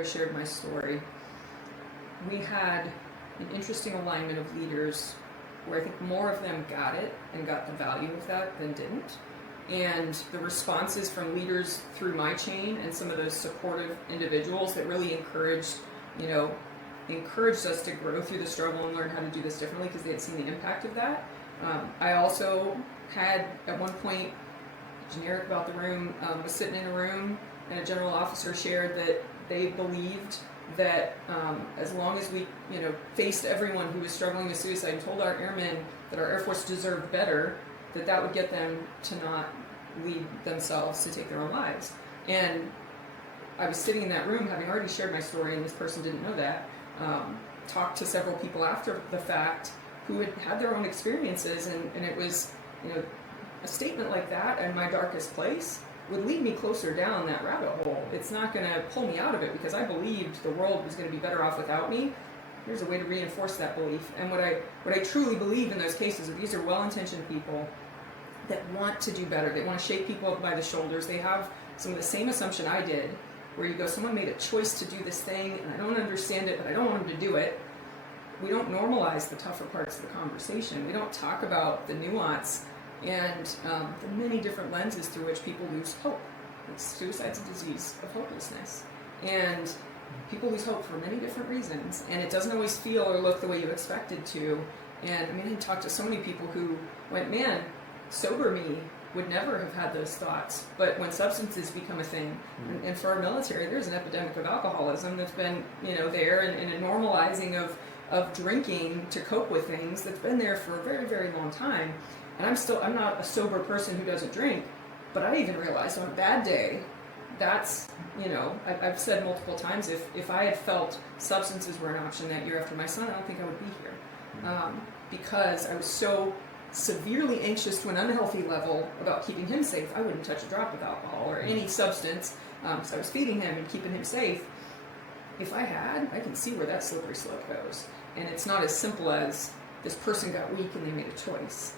I shared my story, we had an interesting alignment of leaders where I think more of them got it and got the value of that than didn't. And the responses from leaders through my chain and some of those supportive individuals that really encouraged us to grow through the struggle and learn how to do this differently because they had seen the impact of that. I also had, at one point, generic about the room, was sitting in a room and a general officer shared that they believed that as long as we faced everyone who was struggling with suicide and told our airmen that our Air Force deserved better, that would get them to not lead themselves to take their own lives. And I was sitting in that room having already shared my story, and this person didn't know that. Talked to several people after the fact who had had their own experiences, and it was, a statement like that in my darkest place would lead me closer down that rabbit hole. It's not going to pull me out of it because I believed the world was going to be better off without me. Here's a way to reinforce that belief. And what I truly believe in those cases is these are well-intentioned people that want to do better. They want to shake people up by the shoulders. They have some of the same assumption I did, where you go, someone made a choice to do this thing, and I don't understand it, but I don't want them to do it. We don't normalize the tougher parts of the conversation. We don't talk about the nuance and the many different lenses through which people lose hope. Suicide's a disease of hopelessness. And people lose hope for many different reasons, and it doesn't always feel or look the way you expected to. And I talked to so many people who went, man, sober me would never have had those thoughts. But when substances become a thing, and for our military, there's an epidemic of alcoholism that's been, there, and a normalizing of drinking to cope with things that's been there for a very, very long time. And I'm not a sober person who doesn't drink, but I even realized on a bad day, that's, I've said multiple times, if I had felt substances were an option that year after my son, I don't think I would be here. Because I was so severely anxious to an unhealthy level about keeping him safe, I wouldn't touch a drop of alcohol or any substance, so I was feeding him and keeping him safe. If I can see where that slippery slope goes. And it's not as simple as this person got weak and they made a choice,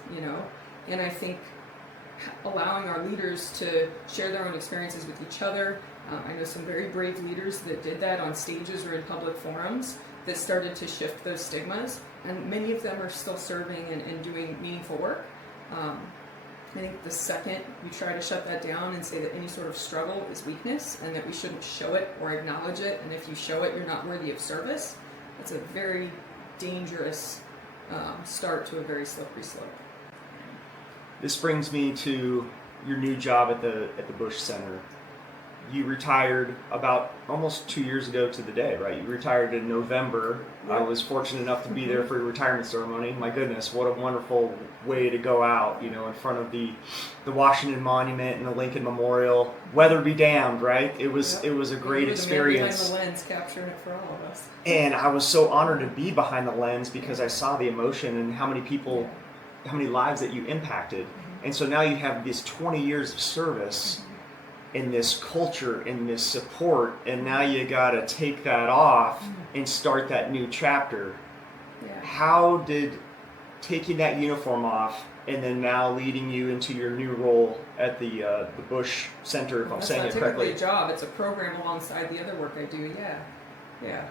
And I think allowing our leaders to share their own experiences with each other. I know some very brave leaders that did that on stages or in public forums that started to shift those stigmas, and many of them are still serving and doing meaningful work. I think the second you try to shut that down and say that any sort of struggle is weakness and that we shouldn't show it or acknowledge it, and if you show it, you're not worthy of service, it's a very dangerous start to a very slippery slope. This brings me to your new job at the Bush Center. You retired about almost 2 years ago to the day, right? You retired in November. Yep. I was fortunate enough to be there for your retirement ceremony. My goodness, what a wonderful way to go out, in front of the Washington Monument and the Lincoln Memorial. Weather be damned, right? It was a great experience. Behind the lens, capturing it for all of us. And I was so honored to be behind the lens because I saw the emotion and how many people, how many lives that you impacted. And so now you have this 20 years of service in this culture, in this support, and now you got to take that off and start that new chapter. Yeah. How did taking that uniform off and then now leading you into your new role at the Bush Center, if I'm saying it correctly? It's not typically a job, it's a program alongside the other work I do, yeah.